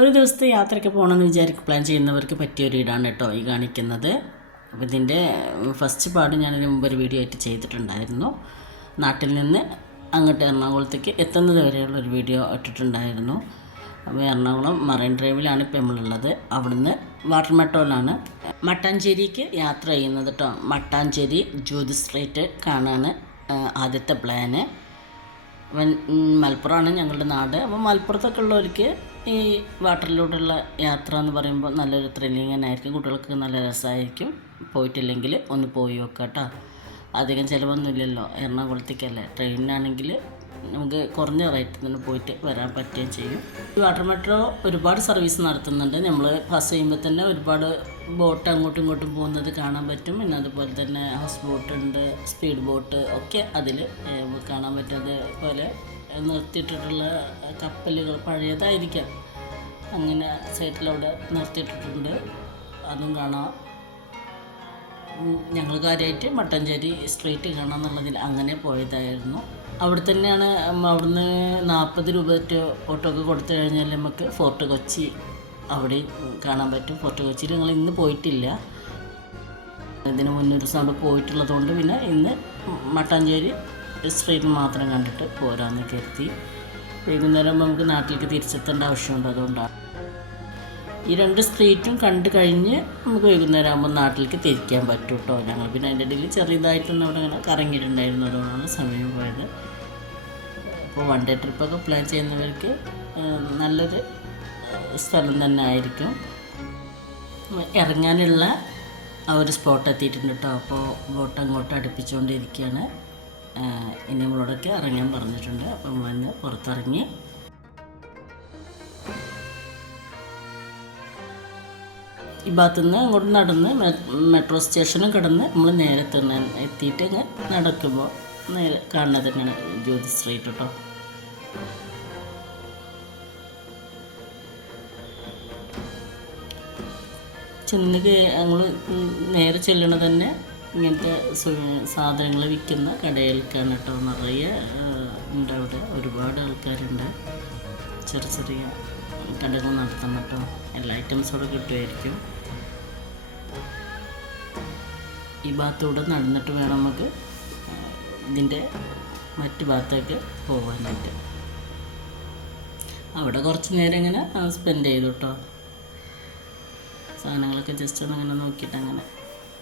ഒരു ദിവസത്തെ യാത്രയ്ക്ക് പോകണമെന്ന് പ്ലാൻ ചെയ്യുന്നവർക്ക് പറ്റിയൊരു ഇടാണ് കേട്ടോ ഈ കാണിക്കുന്നത്. അപ്പോൾ ഇതിൻ്റെ ഫസ്റ്റ് പാർട്ട് ഞാനതിന് മുമ്പ് ഒരു വീഡിയോ ആയിട്ട് ചെയ്തിട്ടുണ്ടായിരുന്നു. നാട്ടിൽ നിന്ന് അങ്ങോട്ട് എറണാകുളത്തേക്ക് എത്തുന്നത് വരെയുള്ള ഒരു വീഡിയോ ഇട്ടിട്ടുണ്ടായിരുന്നു. അപ്പോൾ എറണാകുളം മറൈൻ ഡ്രൈവിലാണ് ഇപ്പോൾ നമ്മളുള്ളത്. അവിടുന്ന് വാട്ടർ മെട്രോയിലാണ് മട്ടാഞ്ചേരിക്ക് യാത്ര ചെയ്യുന്നത് കേട്ടോ. മട്ടാഞ്ചേരി ജൂത് സ്ട്രീറ്റ് കാണാനാണ് ആദ്യത്തെ പ്ലാന്. മലപ്പുറമാണ് ഞങ്ങളുടെ നാട്. അപ്പോൾ മലപ്പുറത്തൊക്കെ ഉള്ളവർക്ക് ഈ വാട്ടറിലൂടെയുള്ള യാത്ര എന്ന് പറയുമ്പോൾ നല്ലൊരു ത്രില്ലിങ് തന്നെ ആയിരിക്കും. കുട്ടികൾക്ക് നല്ല രസമായിരിക്കും. പോയിട്ടില്ലെങ്കിൽ ഒന്ന് പോയി വെക്കാം കേട്ടോ. അധികം ചിലവൊന്നുമില്ലല്ലോ, എറണാകുളത്തേക്കല്ലേ. ട്രെയിനിനാണെങ്കിൽ നമുക്ക് കുറഞ്ഞ റേറ്റിൽ തന്നെ പോയിട്ട് വരാൻ പറ്റുകയും ചെയ്യും. ഈ വാട്ടർ മെട്രോ ഒരുപാട് സർവീസ് നടത്തുന്നുണ്ട്. നമ്മൾ പാസ് ചെയ്യുമ്പോൾ തന്നെ ഒരുപാട് ബോട്ട് അങ്ങോട്ടും ഇങ്ങോട്ടും പോകുന്നത് കാണാൻ പറ്റും. പിന്നെ അതുപോലെ തന്നെ ഹൗസ് ബോട്ട് ഉണ്ട്, സ്പീഡ് ബോട്ട് ഒക്കെ അതിൽ കാണാൻ പറ്റുന്നത് പോലെ നിർത്തിയിട്ടിട്ടുള്ള കപ്പലുകൾ പഴയതായിരിക്കാം, അങ്ങനെ സൈറ്റിലവിടെ നിർത്തിയിട്ടിട്ടുണ്ട്. അതും കാണാം. ഞങ്ങൾ കാര്യമായിട്ട് മട്ടാഞ്ചേരി സ്ട്രീറ്റ് കാണാമെന്നുള്ളതിൽ അങ്ങനെ പോയതായിരുന്നു. അവിടെ തന്നെയാണ്. അവിടുന്ന് 40 രൂപ ഓട്ടോക്ക് കൊടുത്തു കഴിഞ്ഞാൽ നമുക്ക് ഫോർട്ട് കൊച്ചി അവിടെ കാണാൻ പറ്റും. ഫോർട്ട് കൊച്ചിയിൽ ഞങ്ങൾ ഇന്ന് പോയിട്ടില്ല. ഇതിന് മുന്നേ ഒരു സമയം പോയിട്ടുള്ളതുകൊണ്ട് പിന്നെ ഇന്ന് മട്ടാഞ്ചേരി സ്ട്രീറ്റ് മാത്രം കണ്ടിട്ട് പോരാന്ന് കരുതി. വൈകുന്നേരം നമുക്ക് നാട്ടിലേക്ക് തിരിച്ചെത്തേണ്ട ആവശ്യമുണ്ട്. അതുകൊണ്ടാണ് ഈ 2 സ്ട്രീറ്റും കണ്ടു കഴിഞ്ഞ് നമുക്ക് വൈകുന്നേരം ആകുമ്പോൾ നാട്ടിലേക്ക് തിരിക്കാൻ പറ്റും കേട്ടോ. ഞങ്ങൾ പിന്നെ അതിൻ്റെ ഇടയിൽ ചെറിയതായിട്ടൊന്നും അവിടെ ഇങ്ങനെ കറങ്ങിയിട്ടുണ്ടായിരുന്നു. അതുകൊണ്ടാണ് സമയം പോയത്. അപ്പോൾ 1 ഡേ ട്രിപ്പൊക്കെ പ്ലാൻ ചെയ്യുന്നവർക്ക് നല്ലൊരു സ്ഥലം തന്നെ ആയിരിക്കും. ഇറങ്ങാനുള്ള ആ ഒരു സ്പോട്ട് എത്തിയിട്ടുണ്ട് കേട്ടോ. അപ്പോൾ ബോട്ട് അങ്ങോട്ട് അടുപ്പിച്ചുകൊണ്ടിരിക്കുകയാണ്. ഇനി നമ്മളോടൊക്കെ ഇറങ്ങാൻ പറഞ്ഞിട്ടുണ്ട്. അപ്പോൾ നമ്മൾ പുറത്തിറങ്ങി ഈ ഭാഗത്തുനിന്ന് അങ്ങോട്ട് നടന്ന് മെട്രോ സ്റ്റേഷനും കടന്ന് നമ്മൾ നേരെ എത്തിയിട്ട് ഇങ്ങനെ നടക്കുമ്പോൾ നേരെ കാണുന്നത് തന്നെയാണ് ജ്യോതി സ്ട്രീറ്റ് കേട്ടോ. ഞങ്ങൾ നേരെ ചെല്ലണത് തന്നെ ഇങ്ങനത്തെ സാധനങ്ങൾ വിൽക്കുന്ന കടയിലേക്കാണ് കേട്ടോ. നിറയെ ഉണ്ട് അവിടെ, ഒരുപാട് ആൾക്കാരുണ്ട്. ചെറിയ ചെറിയ കടകൾ നടത്തണം കേട്ടോ. എല്ലാ ഐറ്റംസോടെ കിട്ടുമായിരിക്കും. ഈ ഭാഗത്തൂടെ നടന്നിട്ട് വേണം നമുക്ക് ഇതിൻ്റെ മറ്റു ഭാഗത്തേക്ക് പോകാനായിട്ട്. അവിടെ കുറച്ച് നേരം ഇങ്ങനെ സ്പെൻഡ് ചെയ്തു കേട്ടോ. സാധനങ്ങളൊക്കെ ജസ്റ്റ് ഒന്ന് അങ്ങനെ നോക്കിയിട്ട് അങ്ങനെ.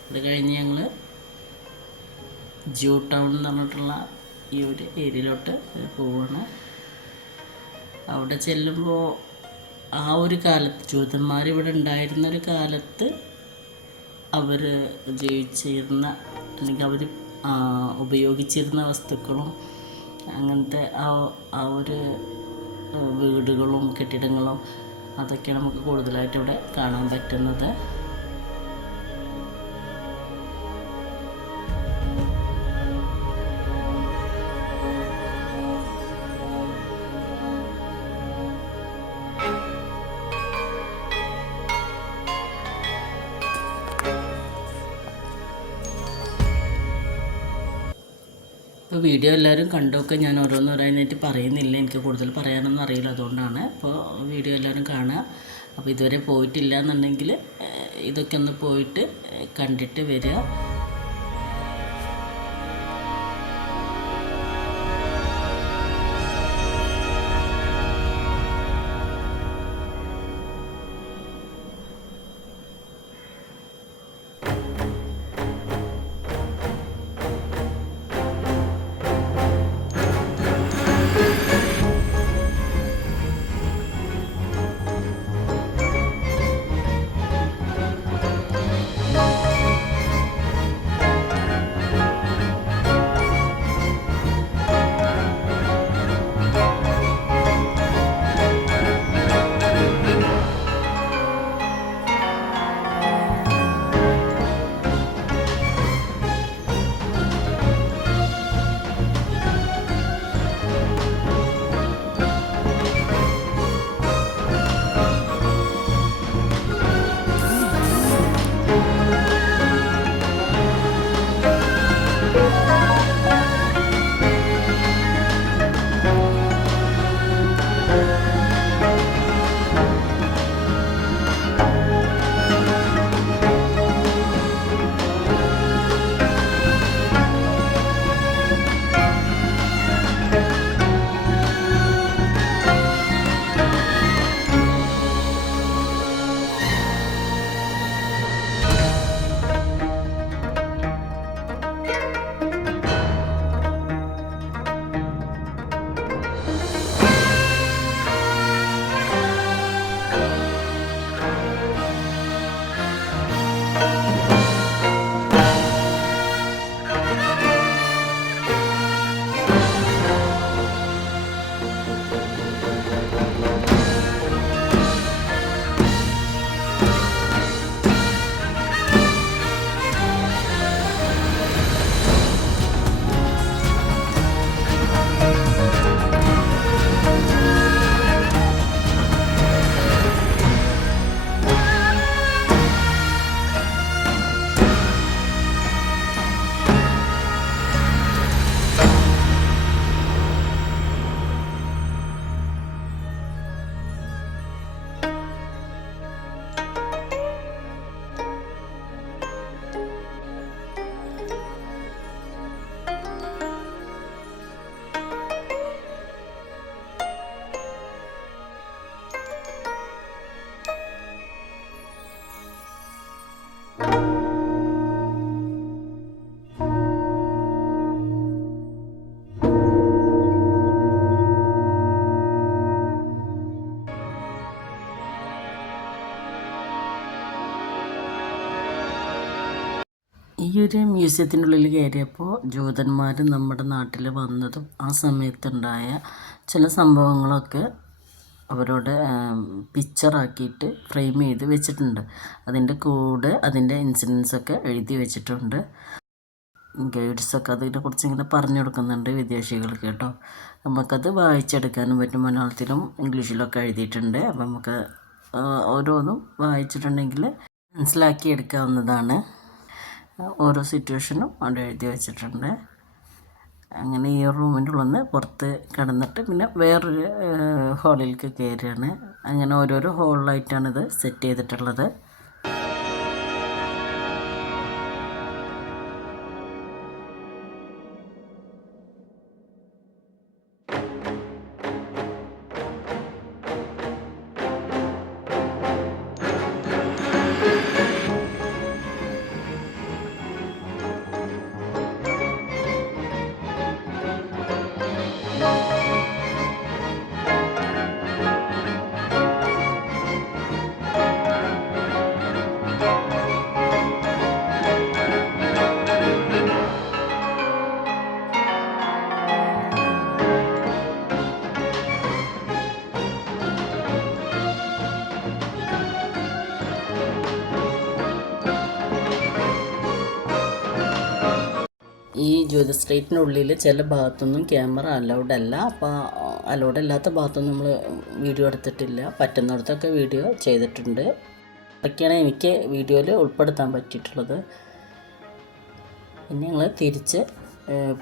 അത് കഴിഞ്ഞ് ഞങ്ങൾ ജൂ ടൗൺ എന്ന് പറഞ്ഞിട്ടുള്ള ഈ ഒരു ഏരിയയിലോട്ട് പോവാണ്. അവിടെ ചെല്ലുമ്പോൾ ആ ഒരു കാലത്ത് ജൂതന്മാർ ഇവിടെ ഉണ്ടായിരുന്നൊരു കാലത്ത് അവർ ജീവിച്ചിരുന്ന അല്ലെങ്കിൽ അവർ ഉപയോഗിച്ചിരുന്ന വസ്തുക്കളും അങ്ങനത്തെ ആ ഒരു വീടുകളും കെട്ടിടങ്ങളും അതൊക്കെയാണ് നമുക്ക് കൂടുതലായിട്ട് ഇവിടെ കാണാൻ പറ്റുന്നത്. ഇപ്പോൾ വീഡിയോ എല്ലാവരും കണ്ടൊക്കെ ഞാൻ ഓരോന്നോരോന്നായിട്ട് പറയുന്നില്ല. എനിക്ക് കൂടുതൽ പറയാനൊന്നും അറിയില്ല, അതുകൊണ്ടാണ്. അപ്പോൾ വീഡിയോ എല്ലാവരും കാണുക. അപ്പോൾ ഇതുവരെ പോയിട്ടില്ല എന്നുണ്ടെങ്കിൽ ഇതൊക്കെ ഒന്ന് പോയിട്ട് കണ്ടിട്ട് വരിക. ഒരു മ്യൂസിയത്തിൻ്റെ ഉള്ളിൽ കയറിയപ്പോൾ ജൂതന്മാർ നമ്മുടെ നാട്ടിൽ വന്നതും ആ സമയത്തുണ്ടായ ചില സംഭവങ്ങളൊക്കെ അവരോട് പിക്ചറാക്കിയിട്ട് ഫ്രെയിം ചെയ്ത് വെച്ചിട്ടുണ്ട്. അതിൻ്റെ കൂടെ അതിൻ്റെ ഇൻസിഡൻസൊക്കെ എഴുതി വെച്ചിട്ടുണ്ട്. ഗൈഡ്സൊക്കെ അതിനെക്കുറിച്ച് ഇങ്ങനെ പറഞ്ഞു കൊടുക്കുന്നുണ്ട് വിദേശികൾക്ക് കേട്ടോ. നമുക്കത് വായിച്ചെടുക്കാനും പറ്റും. മലയാളത്തിലും ഇംഗ്ലീഷിലൊക്കെ എഴുതിയിട്ടുണ്ട്. അപ്പം നമുക്ക് ഓരോന്നും വായിച്ചിട്ടുണ്ടെങ്കിൽ മനസ്സിലാക്കി എടുക്കാവുന്നതാണ്. ഓരോ സിറ്റുവേഷനും അവിടെ എഴുതി വെച്ചിട്ടുണ്ട്. അങ്ങനെ ഈ റൂമിൻ്റെ ഉള്ളിൽ നിന്ന് പുറത്ത് കിടന്നിട്ട് പിന്നെ വേറൊരു ഹാളിലേക്ക് കയറുകയാണ്. അങ്ങനെ ഓരോരോ ഹോളിലായിട്ടാണിത് സെറ്റ് ചെയ്തിട്ടുള്ളത്. ഈ ജൂത സ്ട്രീറ്റിനുള്ളിൽ ചില ഭാഗത്തൊന്നും ക്യാമറ അലൗഡ് അല്ല. അപ്പോൾ അലൗഡ് അല്ലാത്ത ഭാഗത്തൊന്നും നമ്മൾ വീഡിയോ എടുത്തിട്ടില്ല. പറ്റുന്നിടത്തൊക്കെ വീഡിയോ ചെയ്തിട്ടുണ്ട്. അതൊക്കെയാണ് എനിക്ക് വീഡിയോയിൽ ഉൾപ്പെടുത്താൻ പറ്റിയിട്ടുള്ളത്. പിന്നെ ഞങ്ങൾ തിരിച്ച്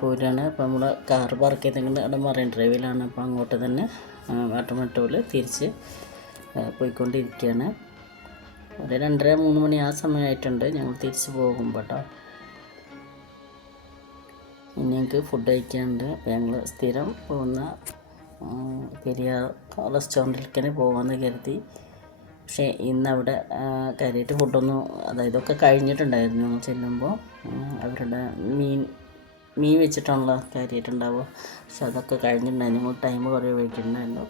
പോരുകയാണ്. അപ്പോൾ നമ്മൾ കാർ പാർക്ക് ചെയ്തെങ്കിൽ അവിടെ മറൈൻ ഡ്രൈവിലാണ്. അപ്പോൾ അങ്ങോട്ട് തന്നെ വാട്ടർ മെട്രോയിൽ തിരിച്ച് പോയിക്കൊണ്ടിരിക്കുകയാണ്. ഒരു 2:30-3 മണി ആ സമയമായിട്ടുണ്ട് ഞങ്ങൾ തിരിച്ച് പോകുമ്പോൾ കേട്ടോ. ഇനി ഞങ്ങൾക്ക് ഫുഡ് കഴിക്കാനുണ്ട്. അപ്പോൾ ഞങ്ങൾ സ്ഥിരം പോകുന്ന പെരിയാർ റെസ്റ്റോറൻറ്റിലേക്ക് തന്നെ പോകാമെന്ന് കരുതി. പക്ഷേ ഇന്നവിടെ കാര്യമായിട്ട് ഫുഡൊന്നും, അതായത് ഒക്കെ കഴിഞ്ഞിട്ടുണ്ടായിരുന്നു. ഞങ്ങൾ ചെല്ലുമ്പോൾ അവരുടെ മീൻ വെച്ചിട്ടാണല്ലോ കാര്യമായിട്ടുണ്ടാവുക. പക്ഷെ അതൊക്കെ കഴിഞ്ഞിട്ടുണ്ടായിരുന്നു. ഞങ്ങൾ ടൈം കുറേ വൈകിട്ടുണ്ടായിരുന്നു.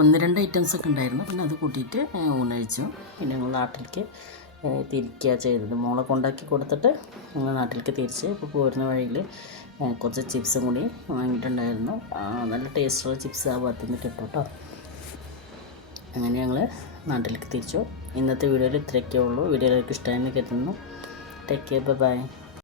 1-2 ഐറ്റംസൊക്കെ ഉണ്ടായിരുന്നു. പിന്നെ അത് കൂട്ടിയിട്ട് ഊണഴിച്ചു. പിന്നെ ഞങ്ങൾ നാട്ടിലേക്ക് തിരിക്കുക ചെയ്തത്. മോളെ കൊണ്ടാക്കി കൊടുത്തിട്ട് ഞങ്ങൾ നാട്ടിലേക്ക് തിരിച്ച് ഇപ്പോൾ പോരുന്ന വഴിയിൽ കുറച്ച് ചിപ്സും കൂടി വാങ്ങിയിട്ടുണ്ടായിരുന്നു. നല്ല ടേസ്റ്റുള്ള ചിപ്സ് ആ ഭാഗത്തു നിന്ന് കിട്ടും കേട്ടോ. അങ്ങനെ ഞങ്ങൾ നാട്ടിലേക്ക് തിരിച്ചു. ഇന്നത്തെ വീഡിയോയിൽ ഇത്രയൊക്കെ ഉള്ളൂ. വീഡിയോയിലേക്ക് ഇഷ്ടമായെന്ന് കരുതുന്നു. Take care, by.